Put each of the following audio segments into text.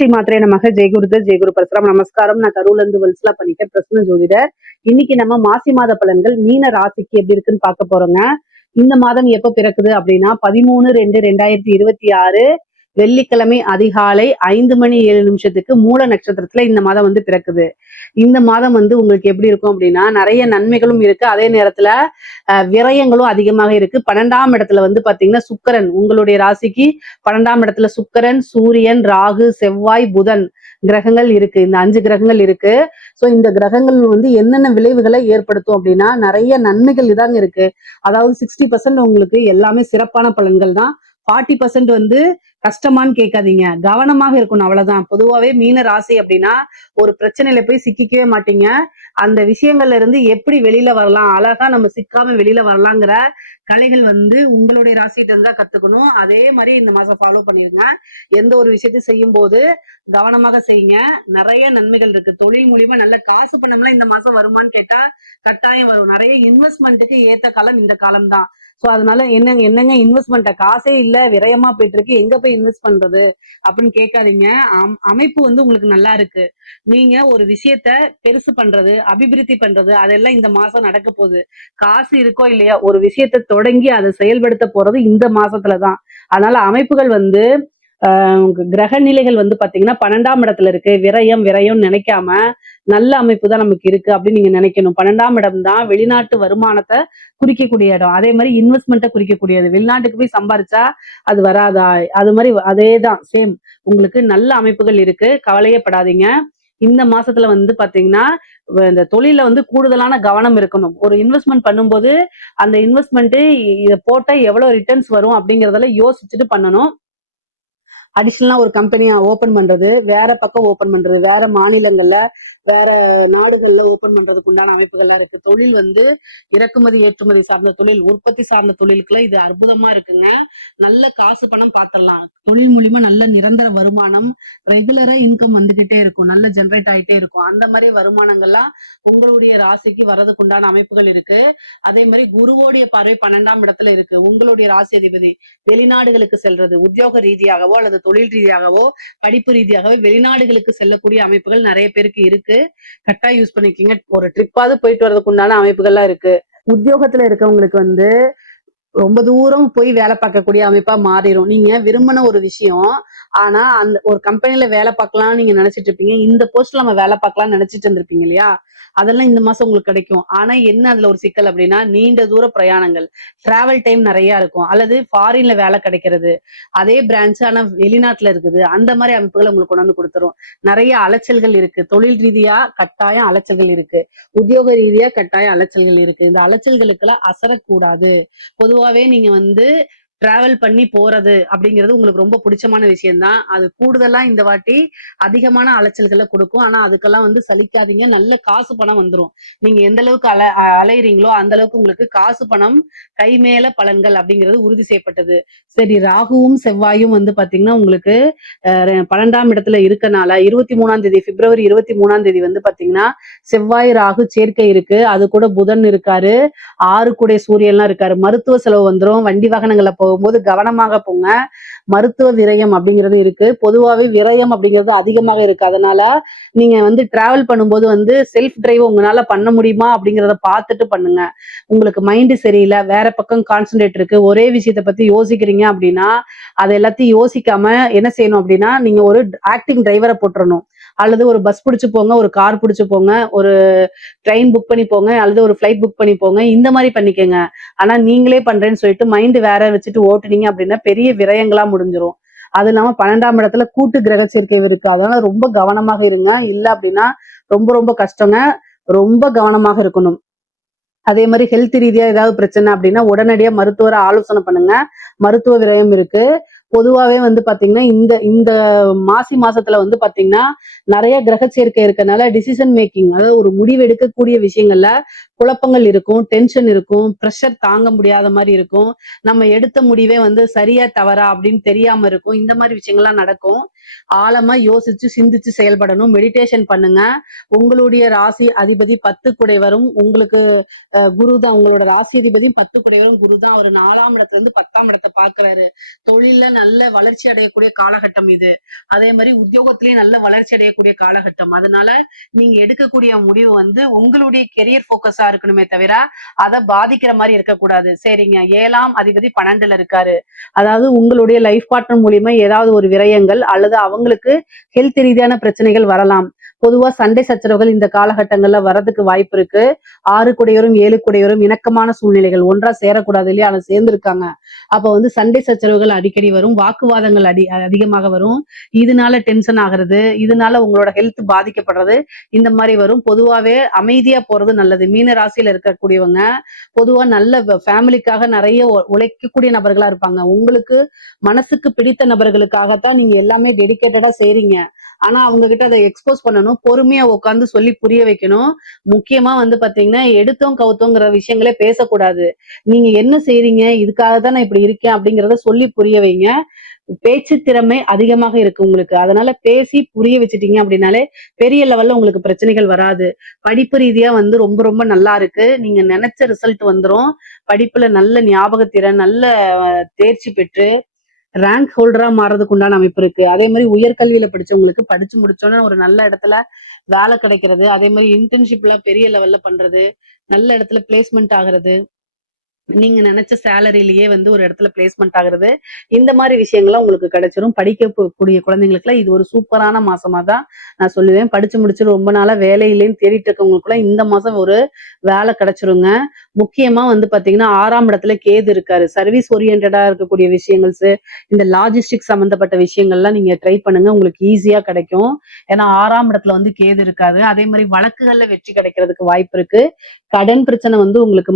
ஸ்ரீ மாத்திரை நமக ஜெய்குரு பரசுராம் நமஸ்காரம். நான் கரூர்ல இருந்து வல்சலா பண்ணிக்க பிரசன்ன ஜோதிடர். இன்னைக்கு நம்ம மாசி மாத பலன்கள் மீன ராசிக்கு எப்படி இருக்குன்னு பார்க்க போறோங்க. இந்த மாதம் எப்ப பிறக்குது அப்படின்னா 13/2/2026 வெள்ளிக்கிழமை அதிகாலை 5:07 மூல நட்சத்திரத்துல இந்த மாதம் வந்து பிறக்குது. இந்த மாதம் வந்து உங்களுக்கு எப்படி இருக்கும் அப்படின்னா நிறைய நன்மைகளும் இருக்கு, அதே நேரத்துல விரயங்களும் அதிகமாக இருக்கு. 12ஆம் இடத்துல வந்து பாத்தீங்கன்னா சுக்கிரன், உங்களுடைய ராசிக்கு 12ஆம் இடத்துல சுக்கிரன், சூரியன், ராகு, செவ்வாய், புதன் கிரகங்கள் இருக்கு. இந்த 5 கிரகங்கள் இருக்கு. சோ இந்த கிரகங்கள் வந்து என்னென்ன விளைவுகளை ஏற்படுத்தும் அப்படின்னா நிறைய நன்மைகள் இதாங்க இருக்கு. அதாவது 60% உங்களுக்கு எல்லாமே சிறப்பான பலன்கள் தான். 40% வந்து கஷ்டமான்னு கேட்காதீங்க, கவனமாக இருக்கணும், அவ்வளவுதான். பொதுவாவே மீன ராசி அப்படின்னா ஒரு பிரச்சனையில போய் சிக்கிக்கவே மாட்டீங்க. அந்த விஷயங்கள்ல இருந்து எப்படி வெளியில வரலாம், அழகா நம்ம சிக்காம வெளியில வரலாங்கிற கலைகள் வந்து உங்களுடைய ராசிட்டு இருந்தா கத்துக்கணும். அதே மாதிரி இந்த மாசம் ஃபாலோ பண்ணிருங்க. எந்த ஒரு விஷயத்தையும் செய்யும் போது கவனமாக செய்யுங்க. நிறைய நன்மைகள் இருக்கு. தொழில் மூலியமா நல்ல காசு பணம்லாம் இந்த மாசம் வருமானு கேட்டா கட்டாயம் வரும். நிறைய இன்வெஸ்ட்மெண்ட்டுக்கு ஏத்த காலம் இந்த காலம் தான். சோ அதனால என்னங்க இன்வெஸ்ட்மெண்ட் காசே இல்ல, விரயமா போயிட்டு இருக்கு, எங்க போய் இன்வெஸ்ட் பண்றது அப்படின்னு கேட்காதீங்க. அமைப்பு வந்து உங்களுக்கு நல்லா இருக்கு. நீங்க ஒரு விஷயத்த பெருசு பண்றது, அபிவிருத்தி பண்றது, அதெல்லாம் இந்த மாசம் நடக்க போகுது. காசு இருக்கோ இல்லையா, ஒரு விஷயத்த தொடங்கி அதை செயல்படுத்த போறது இந்த மாசத்துலதான். அதனால அமைப்புகள் வந்து கிரக நிலைகள் வந்து பாத்தீங்கன்னா 12ஆம் இடத்துல இருக்கு. விரயம் நினைக்காம நல்ல அமைப்பு தான் நமக்கு இருக்கு அப்படின்னு நீங்க நினைக்கணும். 12ஆம் இடம் தான் வெளிநாட்டு வருமானத்தை குறிக்கக்கூடிய இடம். அதே மாதிரி இன்வெஸ்ட்மெண்ட்டை குறிக்கக்கூடியது. வெளிநாட்டுக்கு போய் சம்பாரிச்சா அது வராதா, அது மாதிரி அதேதான் சேம். உங்களுக்கு நல்ல அமைப்புகள் இருக்கு, கவலையப்படாதீங்க. இந்த மாசத்துல வந்து பாத்தீங்கன்னா இந்த தொழில வந்து கூடுதலான கவனம் இருக்கணும். ஒரு இன்வெஸ்ட்மெண்ட் பண்ணும்போது அந்த இன்வெஸ்ட்மெண்ட் இதை போட்டா எவ்வளவு ரிட்டர்ன்ஸ் வரும் அப்படிங்கறதெல்லாம் யோசிச்சுட்டு பண்ணணும். அடிஷனலா ஒரு கம்பெனியா ஓபன் பண்றது, வேற பக்கம் ஓபன் பண்றது, வேற மாநிலங்கள்ல வேற நாடுகள்ல ஓபன் பண்றதுக்கு உண்டான அமைப்புகள்லாம் இருக்கு. தொழில் வந்து இறக்குமதி ஏற்றுமதி சார்ந்த தொழில், உற்பத்தி சார்ந்த தொழிலுக்குள்ள இது அற்புதமா இருக்குங்க. நல்ல காசு பணம் பார்த்துடலாம். தொழில் மூலியமா நல்ல நிரந்தர வருமானம், ரெகுலரா இன்கம் வந்துகிட்டே இருக்கும், நல்ல ஜென்ரேட் ஆயிட்டே இருக்கும். அந்த மாதிரி வருமானங்கள்லாம் உங்களுடைய ராசிக்கு வரதுக்கு உண்டான அமைப்புகள் இருக்கு. அதே மாதிரி குருவோடைய பார்வை 12ஆம் இடத்துல இருக்கு. உங்களுடைய ராசி அதிபதி வெளிநாடுகளுக்கு செல்றது, உத்தியோக ரீதியாகவோ அல்லது தொழில் ரீதியாகவோ படிப்பு ரீதியாகவோ வெளிநாடுகளுக்கு செல்லக்கூடிய அமைப்புகள் நிறைய பேருக்கு இருக்கு. கரெக்டா யூஸ் பண்ணிக்கீங்க. ஒரு ட்ரிப்பாவது போயிட்டு வர்றதுக்கு உண்டான அமைப்புகள்லாம் இருக்கு. உத்தியோகத்துல இருக்கவங்களுக்கு வந்து ரொம்ப தூரம் போய் வேலை பார்க்கக்கூடிய அமைப்பா மாறிடும். நீங்க விரும்பின ஒரு விஷயம், ஆனா அந்த ஒரு கம்பெனில வேலை பார்க்கலாம்னு நீங்க நினைச்சிட்டு இருப்பீங்க. இந்த போஸ்ட்ல நம்ம வேலை பார்க்கலாம்னு நினைச்சிட்டு இருந்திருப்பீங்க இல்லையா, அதெல்லாம் இந்த மாசம் உங்களுக்கு கிடைக்கும். ஆனா என்ன அதுல ஒரு சிக்கல் அப்படின்னா நீண்ட தூர பிரயாணங்கள், டிராவல் டைம் நிறைய இருக்கும். அல்லது ஃபாரின்ல வேலை கிடைக்கிறது, அதே பிரான்ச் ஆனா வெளிநாட்டுல இருக்குது. அந்த மாதிரி அமைப்புகளை உங்களுக்கு கொண்டு வந்து கொடுத்துரும். நிறைய அலைச்சல்கள் இருக்கு. தொழில் ரீதியா கட்டாயம் அலைச்சல்கள் இருக்கு, உத்தியோக ரீதியா கட்டாயம் அலைச்சல்கள் இருக்கு. இந்த அலைச்சல்களுக்கெல்லாம் அசரக்கூடாது. பொதுவாவே நீங்க வந்து டிராவல் பண்ணி போறது அப்படிங்கிறது உங்களுக்கு ரொம்ப பிடிச்சமான விஷயம்தான். அது கூடுதலா இந்த வாட்டி அதிகமான அலைச்சல்களை கொடுக்கும். ஆனா அதுக்கெல்லாம் வந்து சலிக்காதீங்க, நல்ல காசு பணம் வந்துடும். நீங்க எந்த அளவுக்கு அலையிறீங்களோ அந்த அளவுக்கு உங்களுக்கு காசு பணம் கை மேல பலன்கள் அப்படிங்கிறது உறுதி செய்யப்பட்டது. சரி, ராகுவும் செவ்வாயும் வந்து பாத்தீங்கன்னா உங்களுக்கு 12ஆம் இடத்துல இருக்கனால 23ஆம் தேதி பிப்ரவரி 23ஆம் தேதி வந்து பாத்தீங்கன்னா செவ்வாய் ராகு சேர்க்கை இருக்கு. அது கூட புதன் இருக்காரு, 6 கூட சூரியன்லாம் இருக்காரு. மருத்துவ செலவு வந்துடும். வண்டி வாகனங்களை போகும்போது கவனமாக போங்க. மருத்துவ விரயம் அப்படிங்கிறது இருக்கு. பொதுவாகவே விரயம் அப்படிங்கிறது அதிகமாக இருக்கு. அதனால நீங்க வந்து டிராவல் பண்ணும்போது வந்து செல்ஃப் டிரைவ் உங்களால பண்ண முடியுமா அப்படிங்கிறத பார்த்துட்டு பண்ணுங்க. உங்களுக்கு மைண்டு சரியில்லை, வேற பக்கம் கான்சென்ட்ரேட் இருக்கு, ஒரே விஷயத்த பத்தி யோசிக்கிறீங்க அப்படின்னா அதை எல்லாத்தையும் யோசிக்காம என்ன செய்யணும் அப்படின்னா நீங்க ஒரு ஆக்டிங் டிரைவரை போட்டுறணும். அல்லது ஒரு பஸ் பிடிச்சு போங்க, ஒரு கார் பிடிச்சு போங்க, ஒரு ட்ரெயின் புக் பண்ணி போங்க, அல்லது ஒரு ஃபிளைட் புக் பண்ணி போங்க. இந்த மாதிரி பண்ணிக்கங்க. ஆனா நீங்களே பண்றேன்னு சொல்லிட்டு மைண்ட் வேற வச்சுட்டு ஓட்டுனீங்க அப்படின்னா பெரிய விரயங்களா முடிஞ்சிரும். அது இல்லாம 12ஆம் இடத்துல கூட்டு கிரக சேர்க்கை இருக்கு. அதனால ரொம்ப கவனமாக இருங்க. இல்ல அப்படின்னா ரொம்ப ரொம்ப கஷ்டங்க. ரொம்ப கவனமாக இருக்கணும். அதே மாதிரி ஹெல்த் ரீதியா ஏதாவது பிரச்சனை அப்படின்னா உடனடியா மருத்துவரை ஆலோசனை பண்ணுங்க. மருத்துவ விரயம் இருக்கு. பொதுவாவே வந்து பாத்தீங்கன்னா இந்த இந்த மாசத்துல வந்து பாத்தீங்கன்னா நிறைய கிரக சேர்க்கை இருக்கனால டிசிஷன் மேக்கிங், அதாவது ஒரு முடிவு எடுக்கக்கூடிய விஷயங்கள்ல குழப்பங்கள் இருக்கும், டென்ஷன் இருக்கும், ப்ரெஷர் தாங்க முடியாத மாதிரி இருக்கும். நம்ம எடுத்த முடிவே வந்து சரியா தவறா அப்படின்னு தெரியாம இருக்கும். இந்த மாதிரி விஷயங்கள்லாம் நடக்கும். ஆழமா யோசிச்சு சிந்திச்சு செயல்படணும். மெடிடேஷன் பண்ணுங்க. உங்களுடைய ராசி அதிபதி 10 குடைவரும் உங்களுக்கு குரு தான். உங்களோட ராசி அதிபதியும் 10 குடைவரும் குரு தான். ஒரு 4ஆம் இடத்துல இருந்து 10ஆம் இடத்தை பார்க்கிறாரு. தொழில நல்ல வளர்ச்சி அடையக்கூடிய காலகட்டம் இது. அதே மாதிரி உத்தியோகத்திலேயே நல்ல வளர்ச்சி அடையக்கூடிய காலகட்டம். அதனால நீங்க எடுக்கக்கூடிய முடிவு வந்து உங்களுடைய கெரியர் போக்கஸா இருக்கணுமே தவிர அதை பாதிக்கிற மாதிரி இருக்கக்கூடாது. சரிங்க. 7ஆம் அதிபதி 12ல இருக்காரு. அதாவது உங்களுடைய லைஃப் பார்ட்னர் மூலியமா ஏதாவது ஒரு விரயங்கள் அல்லது அவங்களுக்கு ஹெல்த் ரீதியான பிரச்சனைகள் வரலாம். பொதுவா சண்டை சச்சரவுகள் இந்த காலகட்டங்கள்ல வரதுக்கு வாய்ப்பு இருக்கு. 6 குடையரும் 7 குடையரும் இணக்கமான சூழ்நிலைகள் ஒன்றா சேரக்கூடாது இல்லையா, அதை சேர்ந்திருக்காங்க. அப்ப வந்து சண்டை சச்சரவுகள் அடிக்கடி வரும், வாக்குவாதங்கள் அதிகமாக வரும். இதனால டென்ஷன் ஆகுறது, இதனால உங்களோட ஹெல்த் பாதிக்கப்படுறது, இந்த மாதிரி வரும். பொதுவாவே அமைதியா போறது நல்லது. மீன ராசியில இருக்கக்கூடியவங்க பொதுவா நல்ல ஃபேமிலிக்காக நிறைய உழைக்கக்கூடிய நபர்களா இருப்பாங்க. உங்களுக்கு மனசுக்கு பிடித்த நபர்களுக்காகத்தான் நீங்க எல்லாமே டெடிகேட்டடா செய்றீங்க. ஆனா அவங்க கிட்ட அதை எக்ஸ்போஸ் பண்ணணும். பொறுமையா உட்காந்து சொல்லி புரிய வைக்கணும். முக்கியமா வந்து பாத்தீங்கன்னா எடுத்தோம் கவுத்தோங்கிற விஷயங்களே பேசக்கூடாது. நீங்க என்ன செய்றீங்க, இதுக்காக தான் நான் இப்படி இருக்கேன் அப்படிங்கிறத சொல்லி புரிய வைங்க. பேச்சு திறமை அதிகமாக இருக்கு உங்களுக்கு. அதனால பேசி புரிய வச்சுட்டீங்க அப்படின்னாலே பெரிய லெவல்ல உங்களுக்கு பிரச்சனைகள் வராது. படிப்பு ரீதியா வந்து ரொம்ப ரொம்ப நல்லா இருக்கு. நீங்க நினைச்ச ரிசல்ட் வந்துரும். படிப்புல நல்ல ஞாபகத்திறன், நல்ல தேர்ச்சி பெற்று ரேங்க் ஹோல்டரா மாறதுக்கு உண்டான அமைப்பு இருக்கு. அதே மாதிரி உயர்கல்வியில படிச்சவங்களுக்கு படிச்சு முடிச்சோன்னா ஒரு நல்ல இடத்துல வேலை கிடைக்கிறது, அதே மாதிரி இன்டர்ன்ஷிப்ல பெரிய லெவல்ல பண்றது, நல்ல இடத்துல பிளேஸ்மெண்ட் ஆகுறது, நீங்க நினைச்ச சேலரியிலேயே வந்து ஒரு இடத்துல பிளேஸ்மெண்ட் ஆகுறது, இந்த மாதிரி விஷயங்கள்லாம் உங்களுக்கு கிடைச்சிரும். படிக்கக்கூடிய குழந்தைங்களுக்குலாம் இது ஒரு சூப்பரான மாசமா தான் நான் சொல்லுவேன். படிச்சு முடிச்சு ரொம்ப நாளா வேலை இல்லைன்னு தேடிட்டு இருக்கவங்களுக்குலாம் இந்த மாசம் ஒரு வேலை கிடைச்சிருங்க. முக்கியமா வந்து பாத்தீங்கன்னா 6ஆம் இடத்துல கேது இருக்காரு. சர்வீஸ் ஓரியன்டா இருக்கக்கூடிய விஷயங்கள்ஸ், இந்த லாஜிஸ்டிக் சம்பந்தப்பட்ட விஷயங்கள்லாம் நீங்க ட்ரை பண்ணுங்க. உங்களுக்கு ஈஸியா கிடைக்கும். ஏன்னா 6ஆம் இடத்துல வந்து கேது இருக்காது. அதே மாதிரி வழக்குகள்ல வெற்றி கிடைக்கிறதுக்கு வாய்ப்பு இருக்கு. கடன் பிரச்சனை வந்து உங்களுக்கு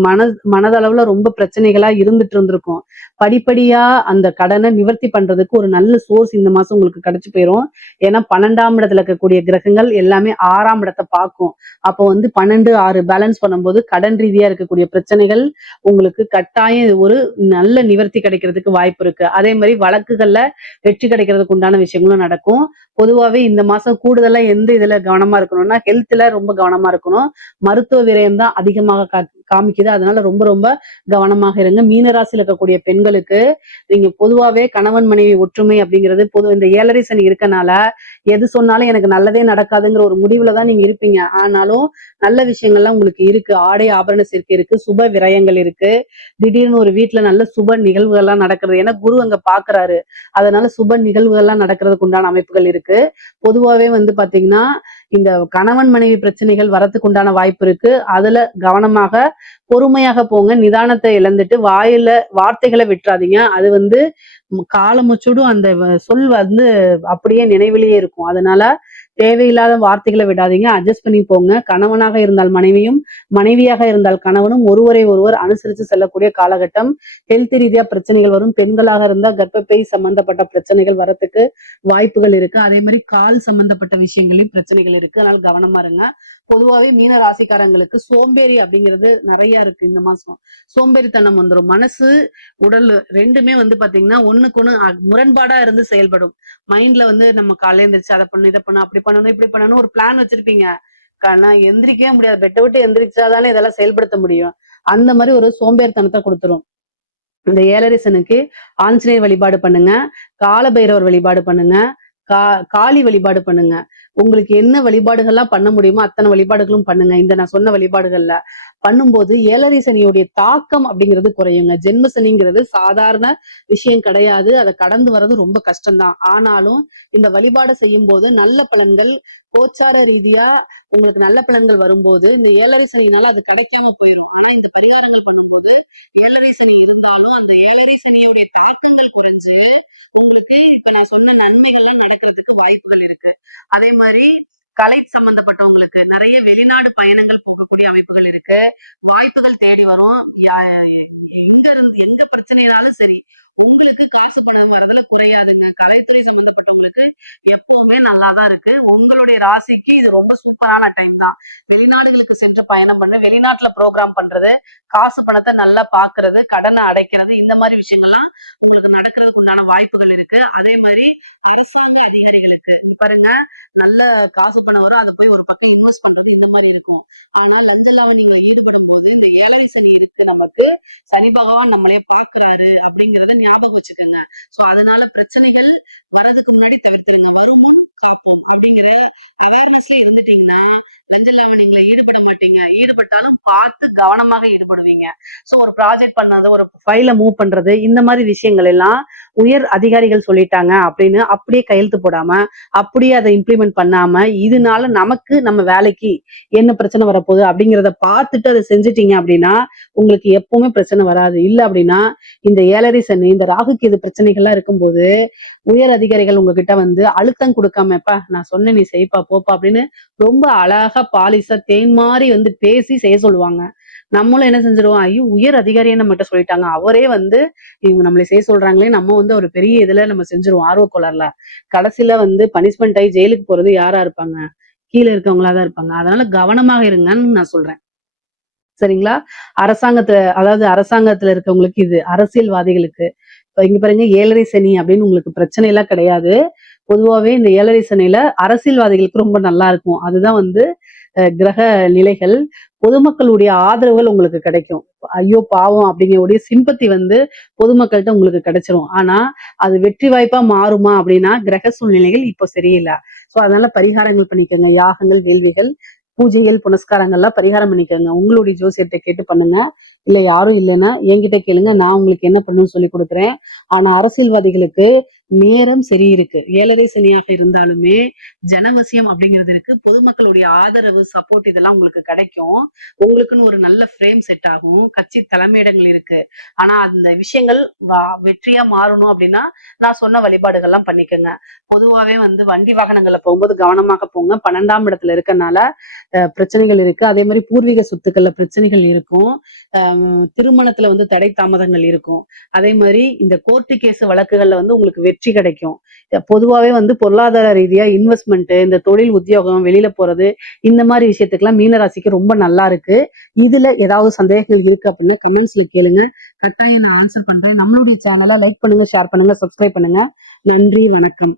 மனதளவுல ரொம்ப பிரச்சனைகளா இருந்துட்டு இருந்திருக்கும். படிப்படியா அந்த கடனை நிவர்த்தி பண்றதுக்கு ஒரு நல்ல சோர்ஸ் இந்த மாசம் உங்களுக்கு கிடைச்சு போயிரும். ஏன்னா 12ஆம் இடத்துல இருக்கக்கூடிய கிரகங்கள் எல்லாமே 6ஆம் இடத்தை பார்க்கும். அப்போ வந்து 12, 6 பேலன்ஸ் பண்ணும்போது கடன் ரீதியா இருக்கக்கூடிய பிரச்சனைகள் உங்களுக்கு கட்டாயம் ஒரு நல்ல நிவர்த்தி கிடைக்கிறதுக்கு வாய்ப்பு இருக்கு. அதே மாதிரி வழக்குகள்ல வெற்றி கிடைக்கிறதுக்கு உண்டான விஷயங்களும் நடக்கும். பொதுவாவே இந்த மாசம் கூடுதலா எந்த இதுல கவனமா இருக்கணும்னா ஹெல்த்ல ரொம்ப கவனமா இருக்கணும். மருத்துவ விரயம் தான் அதிகமாக காமிக்குது. அதனால ரொம்ப ரொம்ப கவனமாக இருங்க. மீனராசியில் இருக்கக்கூடிய பெண்களுக்கு நீங்க பொதுவாவே கணவன் மனைவி ஒற்றுமை அப்படிங்கிறது இந்த 7.5 சனி இருக்கனால எது சொன்னாலும் எனக்கு நல்லதே நடக்காதுங்கிற ஒரு முடிவுல தான் நீங்க இருப்பீங்க. ஆனாலும் நல்ல விஷயங்கள்லாம் உங்களுக்கு இருக்கு. ஆடை ஆபரண சேர்க்கை இருக்கு, சுப விரயங்கள் இருக்கு. திடீர்னு ஒரு வீட்டுல நல்ல சுப நிகழ்வுகள்லாம் நடக்கிறது. ஏன்னா குரு அங்க பாக்குறாரு. அதனால சுப நிகழ்வுகள்லாம் நடக்கிறதுக்கு உண்டான அமைப்புகள் இருக்கு. பொதுவாவே வந்து பாத்தீங்கன்னா இந்த கணவன் மனைவி பிரச்சனைகள் வரத்துக்கு உண்டான வாய்ப்பு இருக்கு. அதுல கவனமாக பொறுமையாக போங்க. நிதானத்தை இழந்துட்டு வார்த்தைகளை விட்டுறாதீங்க. அது வந்து காலமுச்சூடும் அந்த சொல் வந்து அப்படியே நினைவிலேயே இருக்கும். அதனால தேவையில்லாத வார்த்தைகளை விடாதீங்க. அட்ஜஸ்ட் பண்ணி போங்க. கணவனாக இருந்தால் மனைவியும், மனைவியாக இருந்தால் கணவனும் ஒருவரை ஒருவர் அனுசரித்து செல்லக்கூடிய காலகட்டம். ஹெல்த் ரீதியா பிரச்சனைகள் வரும். பெண்களாக இருந்தால் கர்ப்பப்பை சம்பந்தப்பட்ட பிரச்சனைகள் வரத்துக்கு வாய்ப்புகள் இருக்கு. அதே மாதிரி கால் சம்பந்தப்பட்ட விஷயங்களையும் பிரச்சனைகள் இருக்கு. அதனால கவனமா இருங்க. பொதுவாவே மீன ராசிக்காரங்களுக்கு சோம்பேறி அப்படிங்கிறது நிறைய இருக்கு இந்த மாசம். சோம்பேறித்தனம் வந்துடும். மனசு உடல் ரெண்டுமே வந்து பாத்தீங்கன்னா ஒண்ணுக்கு ஒண்ணு முரண்பாடா இருந்து செயல்படும். மைண்ட்ல வந்து நம்ம காலையில எந்திரிச்சு அதை பண்ணு, இதை பண்ணு, அப்படி பண்ணணும், இப்படி பண்ணணும் ஒரு பிளான் வச்சிருப்பீங்க. எந்திரிக்கவே முடியாது. பெட்டை விட்டு எந்திரிச்சாதானே இதெல்லாம் செயல்படுத்த முடியும். அந்த மாதிரி ஒரு சோம்பேறித்தனத்தை கொடுத்துரும். இந்த 7.5 சனிக்கு ஆஞ்சநேயர் வழிபாடு பண்ணுங்க, கால பைரவர் வழிபாடு பண்ணுங்க, காளி வழிபாடு பண்ணுங்க. உங்களுக்கு என்ன வழிபாடுகள்லாம் பண்ண முடியுமோ அத்தனை வழிபாடுகளும் பண்ணுங்க. இந்த நான் சொன்ன வழிபாடுகள்ல பண்ணும்போது 7.5 சனியுடைய தாக்கம் அப்படிங்கிறது குறையுங்க. ஜென்ம சனிங்கிறது சாதாரண விஷயம் கிடையாது. அதை கடந்து வர்றது ரொம்ப கஷ்டம்தான். ஆனாலும் இந்த வழிபாடு செய்யும் போது நல்ல பலன்கள், கோச்சார ரீதியா உங்களுக்கு நல்ல பலன்கள் வரும்போது இந்த 7.5 சனியினால அது கிடைக்காம போயிடும். 7.5 சனி இருந்தாலும் அந்த 7.5 சனியுடைய தாக்கங்கள் குறைஞ்சு உங்களுக்கு இப்ப நான் சொன்ன நன்மைகள்லாம் நடக்கிறதுக்கு வாய்ப்புகள் இருக்கு. அதே மாதிரி கலை சம்பந்தப்பட்டவங்களுக்கு நிறைய வெளிநாடு பயணங்கள் போகக்கூடிய அமைப்புகள் இருக்கு. வாய்ப்புகள் தேடி வரும். எங்க பிரச்சனைனாலும் சரி உங்களுக்கு காசு பணம் வரதுல குறையாதுங்க. கலைத்துறை சம்பந்தப்பட்டவங்களுக்கு எப்பவுமே நல்லாதான் இருக்கு. உங்களுடைய ராசிக்கு இது ரொம்ப சூப்பரான டைம் தான். வெளிநாடுகளுக்கு சென்று பயணம் பண்ண, வெளிநாட்டுல ப்ரோக்ராம் பண்றது, காசு பணத்தை நல்லா பாக்குறது, கடனை அடைக்கிறது, இந்த மாதிரி விஷயங்கள்லாம் உங்களுக்கு நடக்கிறதுக்கு உண்டான வாய்ப்புகள் இருக்கு. அதே மாதிரி அரசாங்க அதிகாரிகளுக்கு பாருங்க, நல்ல காசு பணம் வரும், அதை போய் ஒரு பக்கம் இன்வெஸ்ட் பண்றது, இந்த மாதிரி இருக்கும். ஆனா லஞ்ச லாவணிகளை ஈடுபடும் போது இந்த ஏழை சனி இருக்கு நமக்கு, சனி பகவான் நம்மளே பாக்குறாரு அப்படிங்கறத ஞாபகம் வச்சுக்கோங்க. சோ அதனால பிரச்சனைகள் வர்றதுக்கு முன்னாடி தவிர்த்துருங்க. வருமுன் காப்போம் அப்படிங்கிற அவேர்னஸ்ல இருந்துட்டீங்கன்னா லஞ்ச லாவணிகளை ஈடுபட மாட்டீங்க. ஈடுபட்டாலும் பார்த்து கவனமாக ஈடுபடுவீங்க. சோ ஒரு ப்ராஜெக்ட் பண்ணது, ஒரு ஃபைல மூவ் பண்றது, இந்த மாதிரி விஷயங்கள் எல்லாம் உயர் அதிகாரிகள் சொல்லிட்டாங்க அப்படின்னு அப்படியே கையெழுத்து போடாம, அப்படியே அதை இம்ப்ளிமெண்ட் பண்ணாம, இதனால நமக்கு நம்ம வேலைக்கு என்ன பிரச்சனை வரப்போகுது அப்படிங்கிறத பார்த்துட்டு அதை செஞ்சுட்டீங்க அப்படின்னா உங்களுக்கு எப்பவுமே பிரச்சனை வராது. இல்ல அப்படின்னா இந்த ஏழரை சனி, இந்த ராகு கேது பிரச்சனைகள்லாம் இருக்கும்போது உயர் அதிகாரிகள் உங்ககிட்ட வந்து அழுத்தம் கொடுக்காமப்பா நான் சொன்னேன் நீ செய்ப்பா போப்பா அப்படின்னு ரொம்ப அழகா பாலிசா தேன் மாதிரி வந்து பேசி செய்ய சொல்லுவாங்க. நம்மளும் என்ன செஞ்சிருவோம், ஐயோ உயர் அதிகாரியே நம்மகிட்ட சொல்லிட்டாங்க, அவரே வந்து இவங்க நம்மளை செய்ய சொல்றாங்களே, நம்ம வந்து ஒரு பெரிய இதுல நம்ம செஞ்சிருவோம் ஆர்வ கோளாறுல. கடைசியில வந்து பனிஷ்மெண்ட் ஆகி ஜெயிலுக்கு போறது யாரா இருப்பாங்க, கீழே இருக்கவங்களாதான் இருப்பாங்க. அதனால கவனமாக இருங்கன்னு நான் சொல்றேன். சரிங்களா? அரசாங்கத்துல இருக்கவங்களுக்கு இது, அரசியல்வாதிகளுக்கு. இப்ப இங்க பாருங்க, 7.5 சனி அப்படின்னு உங்களுக்கு பிரச்சனை எல்லாம் கிடையாது. பொதுவாவே இந்த 7.5 சனியில அரசியல்வாதிகளுக்கு ரொம்ப நல்லா இருக்கும். அதுதான் வந்து கிரக நிலைகள். பொதுமக்களுடைய ஆதரவுகள் உங்களுக்கு கிடைக்கும். ஐயோ பாவம் அப்படிங்கக்கூடிய சிம்பத்தி வந்து பொதுமக்கள்கிட்ட உங்களுக்கு கிடைச்சிரும். ஆனா அது வெற்றி வாய்ப்பா மாறுமா அப்படின்னா கிரக சூழ்நிலைகள் இப்போ சரியில்லை. சோ அதனால பரிகாரங்கள் பண்ணிக்கோங்க. யாகங்கள், வேள்விகள், பூஜைகள், புனஸ்காரங்கள்லாம் பரிகாரம் பண்ணிக்கோங்க. உங்களுடைய ஜோசியத்தை கேட்டு பண்ணுங்க. இல்ல யாரும் இல்லைன்னா என்கிட்ட கேளுங்க, நான் உங்களுக்கு என்ன பண்ணணும்னு சொல்லி கொடுக்குறேன். ஆனா அரசியல்வாதிகளுக்கு நேரம் சரி இருக்கு. 7.5 சனியாக இருந்தாலுமே ஜனவசியம் அப்படிங்கிறது இருக்கு. பொதுமக்களுடைய ஆதரவு, சப்போர்ட் இதெல்லாம் உங்களுக்கு கிடைக்கும். உங்களுக்குன்னு ஒரு நல்ல ஃப்ரேம் செட் ஆகும். கட்சி தலைமையிடங்கள் இருக்கு. ஆனா அந்த விஷயங்கள் வெற்றியா மாறணும் அப்படின்னா நான் சொன்ன வழிபாடுகள்லாம் பண்ணிக்கோங்க. பொதுவாவே வந்து வண்டி வாகனங்கள்ல போகும்போது கவனமாக போங்க. 12ஆம் இடத்துல இருக்கனால பிரச்சனைகள் இருக்கு. அதே மாதிரி பூர்வீக சொத்துக்கள்ல பிரச்சனைகள் இருக்கும். திருமணத்துல வந்து தடை தாமதங்கள் இருக்கும். அதே மாதிரி இந்த கோர்ட்டு கேஸ் வழக்குகள்ல வந்து உங்களுக்கு வெற்றி கிடைக்கும். பொதுவாவே வந்து பொருளாதார ரீதியா இன்வெஸ்ட்மெண்ட், இந்த தொழில் உத்தியோகம், வெளியில போறது, இந்த மாதிரி விஷயத்துக்கெல்லாம் மீனராசிக்கு ரொம்ப நல்லா இருக்கு. இதுல ஏதாவது சந்தேகங்கள் இருக்கு அப்படின்னா கமெண்ட்ஸ்ல கேளுங்க. கட்டாயம் நான் ஆன்சர் பண்றேன். நம்மளுடைய சேனலை லைக் பண்ணுங்க, ஷேர் பண்ணுங்க, சப்ஸ்கிரைப் பண்ணுங்க. நன்றி, வணக்கம்.